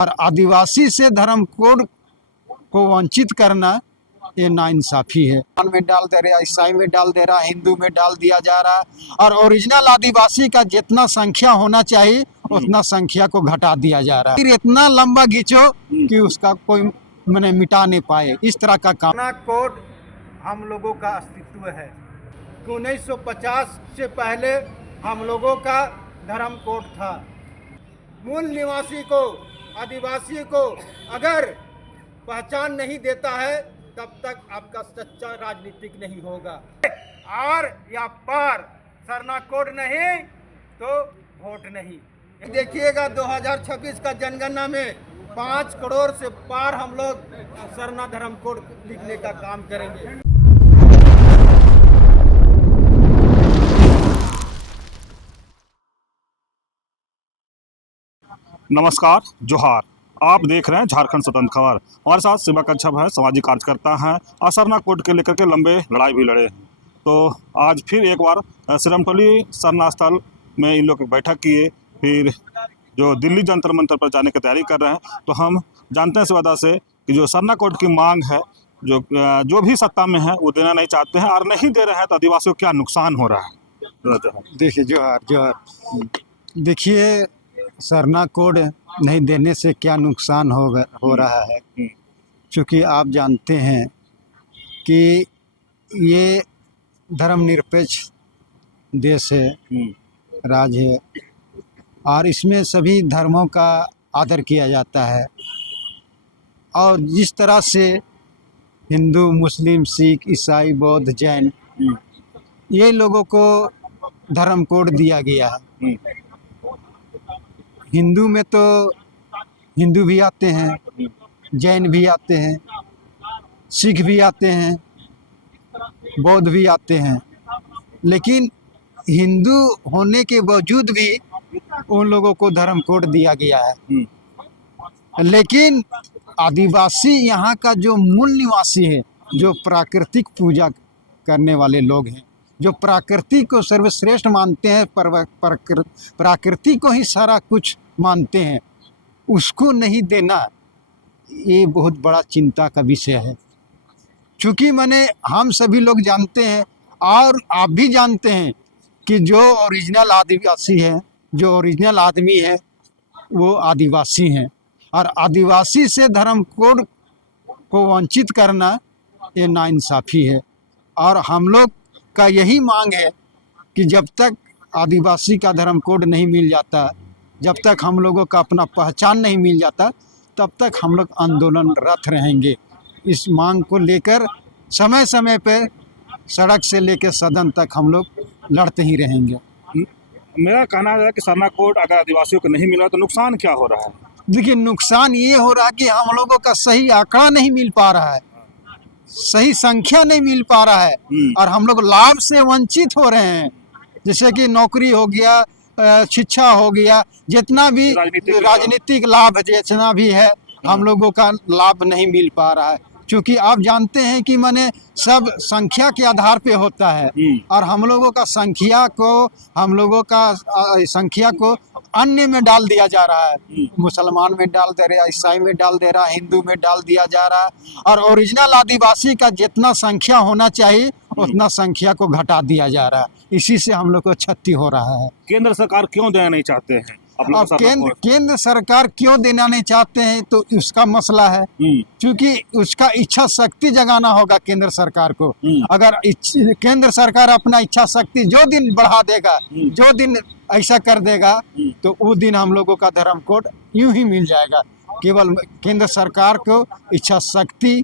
और आदिवासी से धर्म कोड को वंचित करना ये नाइंसाफी है। में डाल दे रहा, ईसाई में डाल दे रहा, हिंदू में डाल दिया जा रहा और ओरिजिनल आदिवासी का जितना संख्या होना चाहिए उतना संख्या को घटा दिया जा रहा है। फिर इतना लंबा खींचो कि उसका कोई मैंने मिटा नहीं पाए, इस तरह का काम। कोड हम लोगों का अस्तित्व है। 1950 से पहले हम लोगों का धर्म कोड था। मूल निवासी को, आदिवासी को अगर पहचान नहीं देता है तब तक आपका सच्चा राजनीतिक नहीं होगा। आर या पार, सरना कोड नहीं तो वोट नहीं। देखिएगा 2026 का जनगणना में 5 करोड़ से पार हम लोग सरना धर्म कोड लिखने का काम करेंगे। नमस्कार, जोहार। आप देख रहे हैं झारखंड स्वतंत्र खबर। हमारे साथ सेवा कच्छप है, सामाजिक कार्यकर्ता हैं और सरना कोड के लेकर के लंबे लड़ाई भी लड़े। तो आज फिर एक बार सिरमटोली सरना स्थल में इन लोग बैठक किए, फिर जो दिल्ली जंतर मंतर पर जाने की तैयारी कर रहे हैं। तो हम जानते हैं इस वजह से कि जो सरना कोड की मांग है, जो भी सत्ता में है वो देना नहीं चाहते हैं और नहीं दे रहे हैं तो आदिवासियों को क्या नुकसान हो रहा है। देखिए जोहार, देखिए सरना कोड नहीं देने से क्या नुकसान हो रहा है। क्योंकि आप जानते हैं कि ये धर्मनिरपेक्ष देश है, राज्य है और इसमें सभी धर्मों का आदर किया जाता है। और जिस तरह से हिंदू, मुस्लिम, सिख, ईसाई, बौद्ध, जैन ये लोगों को धर्म कोड दिया गया है। हिंदू में तो हिंदू भी आते हैं, जैन भी आते हैं, सिख भी आते हैं, बौद्ध भी आते हैं, लेकिन हिंदू होने के बावजूद भी उन लोगों को धर्म कोड दिया गया है। लेकिन आदिवासी यहाँ का जो मूल निवासी है, जो प्राकृतिक पूजा करने वाले लोग हैं, जो प्रकृति को सर्वश्रेष्ठ मानते हैं, प्रकृति को ही सारा कुछ मानते हैं, उसको नहीं देना ये बहुत बड़ा चिंता का विषय है। क्योंकि हम सभी लोग जानते हैं और आप भी जानते हैं कि जो ओरिजिनल आदिवासी है, जो ओरिजिनल आदमी है वो आदिवासी हैं और आदिवासी से धर्म कोड को वंचित करना ये नाइंसाफी है। और हम लोग का यही मांग है कि जब तक आदिवासी का धर्म कोड नहीं मिल जाता, जब तक हम लोगों का अपना पहचान नहीं मिल जाता, तब तक हम लोग आंदोलनरत रहेंगे। इस मांग को लेकर समय समय पर सड़क से लेकर सदन तक हम लोग लड़ते ही रहेंगे। मेरा कहना है कि सरना कोड अगर आदिवासियों को नहीं मिला तो नुकसान क्या हो रहा है? देखिए, नुकसान ये हो रहा है कि हम लोगों का सही आंकड़ा नहीं मिल पा रहा है, सही संख्या नहीं मिल पा रहा है और हम लोग लाभ से वंचित हो रहे हैं। जैसे कि नौकरी हो गया, शिक्षा हो गया, जितना भी राजनीतिक लाभ जितना भी है, हम लोगों का लाभ नहीं मिल पा रहा है। क्योंकि आप जानते हैं कि सब संख्या के आधार पे होता है और हम लोगों का संख्या को अन्य में डाल दिया जा रहा है। मुसलमान में डाल दे रहा, ईसाई में डाल दे रहा, हिंदू में डाल दिया जा रहा और ओरिजिनल आदिवासी का जितना संख्या होना चाहिए उतना संख्या को घटा दिया जा रहा है। इसी से हम लोग को क्षति हो रहा है। केंद्र सरकार क्यों देना नहीं चाहते हैं? अब केंद्र सरकार क्यों देना नहीं चाहते हैं तो उसका मसला है। क्योंकि उसका इच्छा शक्ति जगाना होगा केंद्र सरकार को। अगर केंद्र सरकार अपना इच्छा शक्ति जो दिन बढ़ा देगा, जो दिन ऐसा कर देगा, तो वो दिन हम लोगों का धर्म कोड यूं ही मिल जाएगा। केवल केंद्र सरकार को इच्छा शक्ति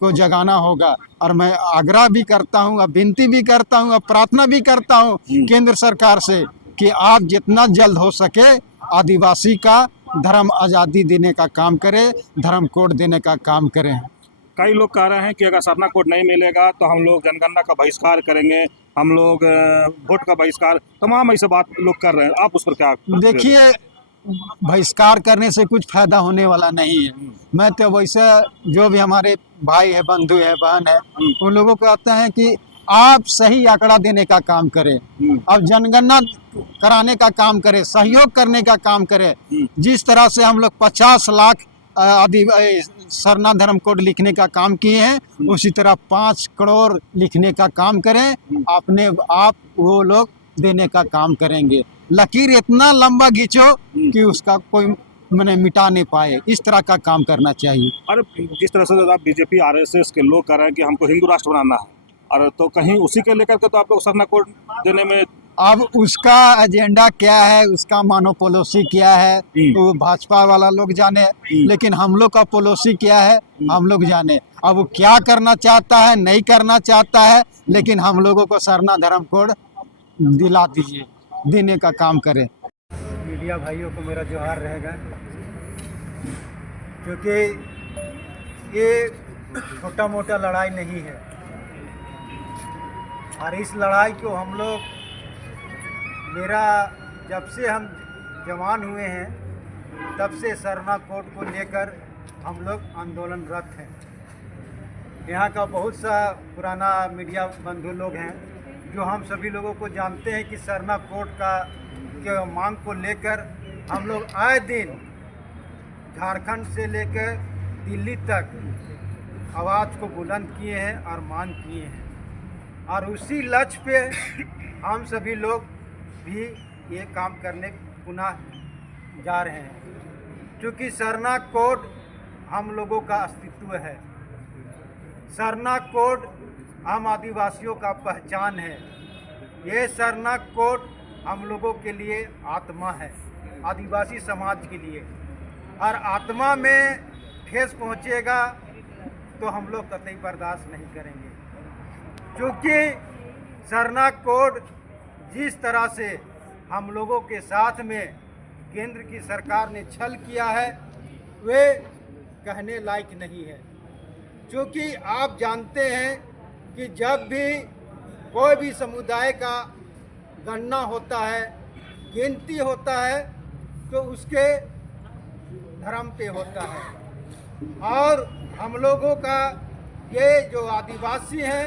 को जगाना होगा। और मैं आग्रह भी करता हूँ, विनती भी करता हूँ, प्रार्थना भी करता हूँ केंद्र सरकार से कि आप जितना जल्द हो सके आदिवासी का धर्म आज़ादी देने का काम करें, धर्म कोड देने का काम करें। कई लोग कह रहे हैं कि अगर सरना कोड नहीं मिलेगा तो हम लोग जनगणना का बहिष्कार करेंगे, हम लोग वोट का बहिष्कार, तमाम ऐसे बात लोग कर रहे हैं। आप उस पर क्या? देखिए, बहिष्कार करने से कुछ फायदा होने वाला नहीं है। मैं तो वैसे जो भी हमारे भाई है, बंधु है, बहन है, उन लोगों को कहते हैं कि आप सही आंकड़ा देने का काम करें, अब जनगणना कराने का काम करें, सहयोग करने का काम करें। जिस तरह से हम लोग 50 लाख सरना धर्म कोड लिखने का काम किए हैं, उसी तरह 5 करोड़ लिखने का काम करें। अपने आप वो लोग देने का काम करेंगे। लकीर इतना लंबा खींचो कि उसका कोई मैंने मिटा नहीं पाए, इस तरह का काम करना चाहिए। और जिस तरह से आप बीजेपी आरएसएस के लोग कह रहे हैं कि हमको हिंदू राष्ट्र बनाना है, और तो कहीं उसी के लेकर के तो आप लोग सरना कोड देने में, अब उसका एजेंडा क्या है, उसका मानो पॉलिसी क्या है, वो भाजपा वाला लोग जाने, लेकिन हम लोग का पॉलिसी क्या है हम लोग जाने। अब वो क्या करना चाहता है नहीं करना चाहता है, लेकिन हम लोगों को सरना धर्म कोड दिला दीजिए, देने का काम करें। मीडिया भाइयों को मेरा जोहार रहेगा, क्योंकि ये छोटा मोटा लड़ाई नहीं है, और इस लड़ाई को हम लोग जब से हम जवान हुए हैं तब से सरना कोड को लेकर हम लोग आंदोलनरत हैं। यहाँ का बहुत सा पुराना मीडिया बंधु लोग हैं जो हम सभी लोगों को जानते हैं कि सरना कोड के मांग को लेकर हम लोग आए दिन झारखंड से लेकर दिल्ली तक आवाज़ को बुलंद किए हैं और मांग किए हैं, और उसी लक्ष्य पे हम सभी लोग भी ये काम करने पुनः जा रहे हैं। क्योंकि सरना कोड हम लोगों का अस्तित्व है, सरना कोड हम आदिवासियों का पहचान है। ये सरना कोड हम लोगों के लिए आत्मा है, आदिवासी समाज के लिए, और आत्मा में ठेस पहुंचेगा तो हम लोग कतई बर्दाश्त नहीं करेंगे। क्योंकि सरना कोड जिस तरह से हम लोगों के साथ में केंद्र की सरकार ने छल किया है, वे कहने लायक नहीं है। क्योंकि आप जानते हैं कि जब भी कोई भी समुदाय का गणना होता है, गिनती होता है, तो उसके धर्म पे होता है। और हम लोगों का ये जो आदिवासी हैं,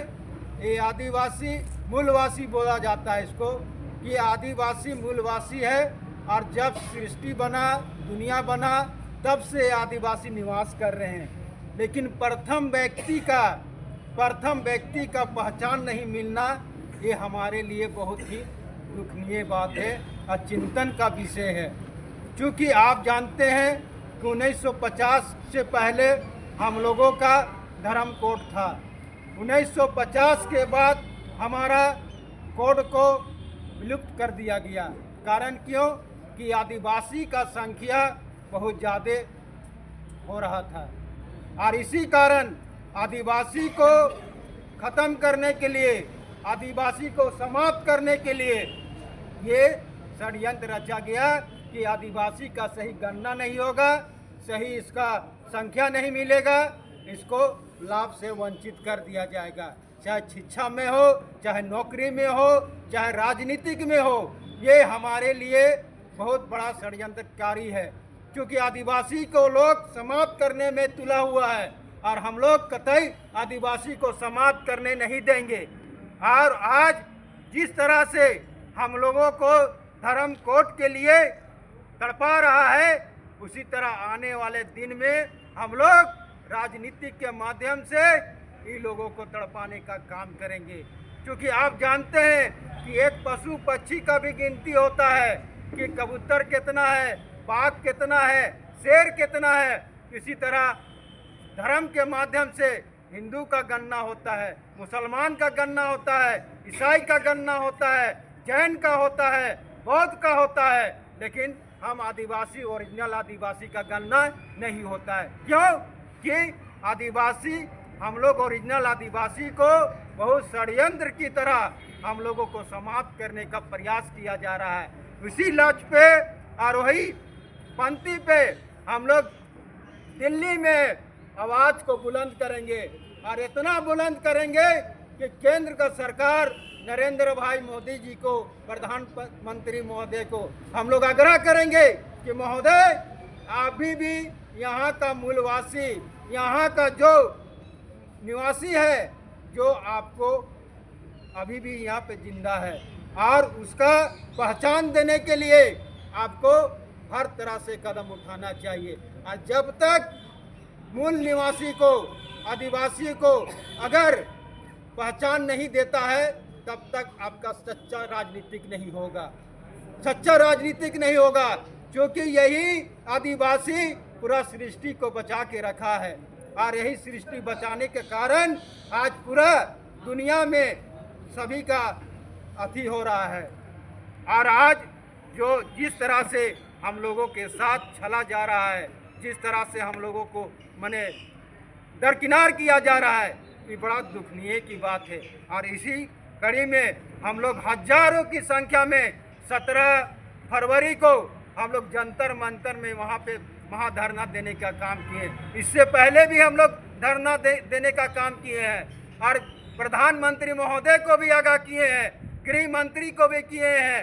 ये आदिवासी मूलवासी बोला जाता है इसको, कि आदिवासी मूलवासी है। और जब सृष्टि बना, दुनिया बना, तब से आदिवासी निवास कर रहे हैं। लेकिन प्रथम व्यक्ति का पहचान नहीं मिलना, ये हमारे लिए बहुत ही दुखनीय बात है और चिंतन का विषय है। क्योंकि आप जानते हैं कि 1950 से पहले हम लोगों का धर्म कोड था। 1950 के बाद हमारा कोड को विलुप्त कर दिया गया। कारण क्यों? कि आदिवासी का संख्या बहुत ज़्यादा हो रहा था, और इसी कारण आदिवासी को ख़त्म करने के लिए, आदिवासी को समाप्त करने के लिए ये षड्यंत्र रचा गया कि आदिवासी का सही गणना नहीं होगा, सही इसका संख्या नहीं मिलेगा, इसको लाभ से वंचित कर दिया जाएगा। चाहे शिक्षा में हो, चाहे नौकरी में हो, चाहे राजनीतिक में हो, ये हमारे लिए बहुत बड़ा षड्यंत्रकारी है। क्योंकि आदिवासी को लोग समाप्त करने में तुला हुआ है, और हम लोग कतई आदिवासी को समाप्त करने नहीं देंगे। और आज जिस तरह से हम लोगों को धर्म कोड के लिए तड़पा रहा है, उसी तरह आने वाले दिन में हम लोग राजनीति के माध्यम से इन लोगों को तड़पाने का काम करेंगे। क्योंकि आप जानते हैं कि एक पशु पक्षी का भी गिनती होता है कि कबूतर कितना है, बाघ कितना है, शेर कितना है। इसी तरह धर्म के माध्यम से हिंदू का गणना होता है, मुसलमान का गणना होता है, ईसाई का गणना होता है, जैन का होता है, बौद्ध का होता है। लेकिन हम आदिवासी, ओरिजिनल आदिवासी का गणना नहीं होता है। क्यों? कि आदिवासी, हम लोग ओरिजिनल आदिवासी को बहुत षड्यंत्र की तरह हम लोगों को समाप्त करने का प्रयास किया जा रहा है। उसी लक्ष्य पे और वही पंक्ति पे हम लोग दिल्ली में आवाज़ को बुलंद करेंगे, और इतना बुलंद करेंगे कि केंद्र का सरकार नरेंद्र भाई मोदी जी को, प्रधानमंत्री महोदय को हम लोग आग्रह करेंगे कि महोदय, अभी भी यहाँ का मूलवासी, यहाँ का जो निवासी है, जो आपको अभी भी यहाँ पे जिंदा है और उसका पहचान देने के लिए आपको हर तरह से कदम उठाना चाहिए। और जब तक मूल निवासी को, आदिवासी को अगर पहचान नहीं देता है, तब तक आपका सच्चा राजनीतिक नहीं होगा, सच्चा राजनीतिक नहीं होगा। क्योंकि यही आदिवासी पूरा सृष्टि को बचा के रखा है और यही सृष्टि बचाने के कारण आज पूरा दुनिया में सभी का अति हो रहा है। और आज जो जिस तरह से हम लोगों के साथ चला जा रहा है, जिस तरह से हम लोगों को मने दरकिनार किया जा रहा है, ये बड़ा दुखनीय की बात है। और इसी कड़ी में हम लोग हजारों की संख्या में 17 फरवरी को हम लोग जंतर मंतर में वहाँ पे महाधरना देने का काम किए। इससे पहले भी हम लोग धरना देने का काम किए हैं और प्रधानमंत्री महोदय को भी आगाह किए हैं, गृह मंत्री को भी किए हैं,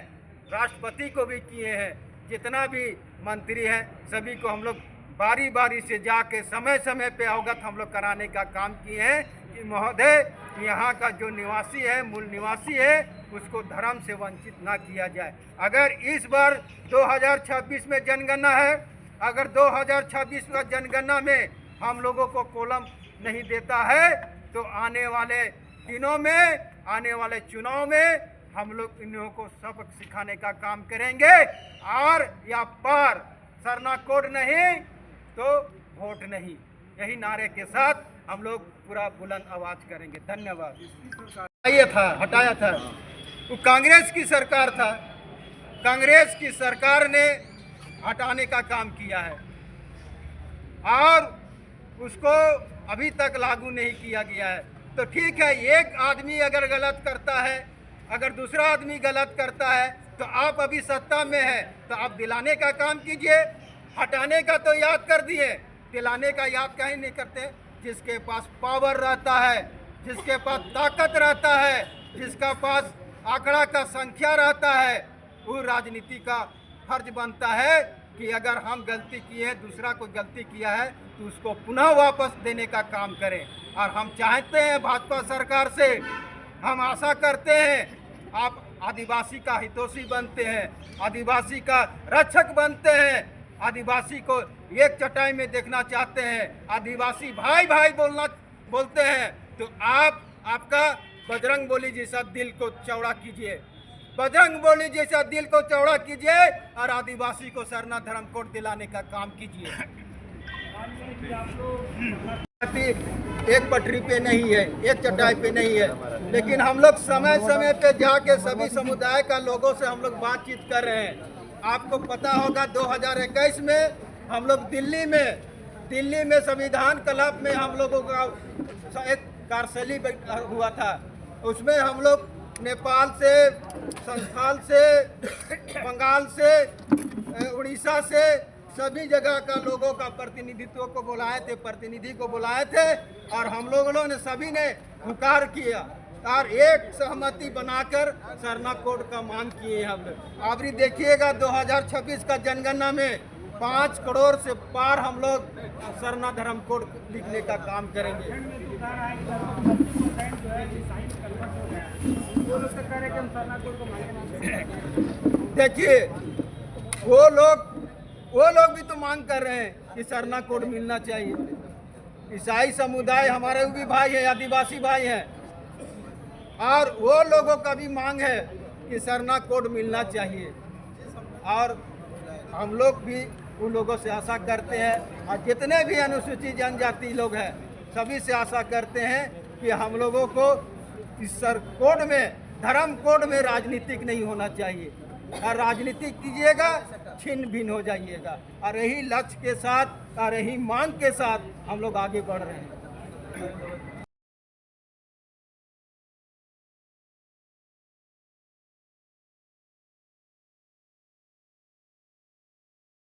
राष्ट्रपति को भी किए हैं। जितना भी मंत्री हैं सभी को हम लोग बारी बारी से जाके समय समय पे अवगत हम लोग कराने का काम किए हैं कि महोदय यहाँ का जो निवासी है, मूल निवासी है, उसको धर्म से वंचित ना किया जाए। अगर इस बार 2026 में जनगणना है, अगर 2026 का जनगणना में हम लोगों को कॉलम नहीं देता है तो आने वाले दिनों में, आने वाले चुनाव में हम लोग इन लोगों को सबक सिखाने का काम करेंगे। और या पार, सरना कोड नहीं तो वोट नहीं, यही नारे के साथ हम लोग पूरा बुलंद आवाज करेंगे। धन्यवाद। हटाया था वो कांग्रेस की सरकार था, कांग्रेस की सरकार ने हटाने का काम किया है और उसको अभी तक लागू नहीं किया गया है। तो ठीक है, एक आदमी अगर गलत करता है, अगर दूसरा आदमी गलत करता है तो आप अभी सत्ता में हैं तो आप दिलाने का काम कीजिए। हटाने का तो याद कर दिए, दिलाने का याद कहीं नहीं करते। जिसके पास पावर रहता है, जिसके पास ताकत रहता है, जिसका पास आंकड़ा का संख्या रहता है, वो राजनीति का फर्ज बनता है कि अगर हम गलती किए हैं, दूसरा कोई गलती किया है तो उसको पुनः वापस देने का काम करें। और हम चाहते हैं भाजपा सरकार से, हम आशा करते हैं आप आदिवासी का हितैषी बनते हैं, आदिवासी का रक्षक बनते हैं, आदिवासी को एक चटाई में देखना चाहते हैं, आदिवासी भाई भाई बोलते हैं। तो आपका बजरंग बोली जैसा दिल को चौड़ा कीजिए, बजरंग बोली जैसा दिल को चौड़ा कीजिए और आदिवासी को सरना धर्म कोड दिलाने का काम कीजिए। एक पटरी पे नहीं है, एक चटाई पे नहीं है, लेकिन हम लोग समय समय पे जाके सभी समुदाय का लोगों से हम लोग बातचीत कर रहे हैं। आपको पता होगा 2021 में हम लोग दिल्ली में संविधान क्लब में हम लोगों का एक कार्यशैली हुआ था। उसमें हम लोग नेपाल से, संस्थान से, बंगाल से, उड़ीसा से, सभी जगह का लोगों का प्रतिनिधित्व को बुलाए थे, प्रतिनिधि को बुलाए थे और हम लोगों ने सभी ने पुकार किया और एक सहमति बनाकर सरना कोड का मांग किए हम लोग। आप भी देखिएगा 2026 का जनगणना में 5 करोड़ से पार हम लोग सरना धर्म कोड लिखने का काम करेंगे। देखिए वो लोग भी तो मांग कर रहे हैं कि सरना कोड मिलना चाहिए। ईसाई समुदाय हमारे भी भाई है, आदिवासी भाई हैं और वो लोगों का भी मांग है कि सरना कोड मिलना चाहिए। और हम लोग भी उन लोगों से आशा करते हैं और जितने भी अनुसूचित जनजाति लोग हैं सभी से आशा करते हैं कि हम लोगों को इस सर कोड में, धर्म कोड में राजनीतिक नहीं होना चाहिए। और राजनीतिक कीजिएगा छिन्न भिन्न हो जाइएगा। और यही लक्ष्य के साथ और यही मांग के साथ हम लोग आगे बढ़ रहे हैं।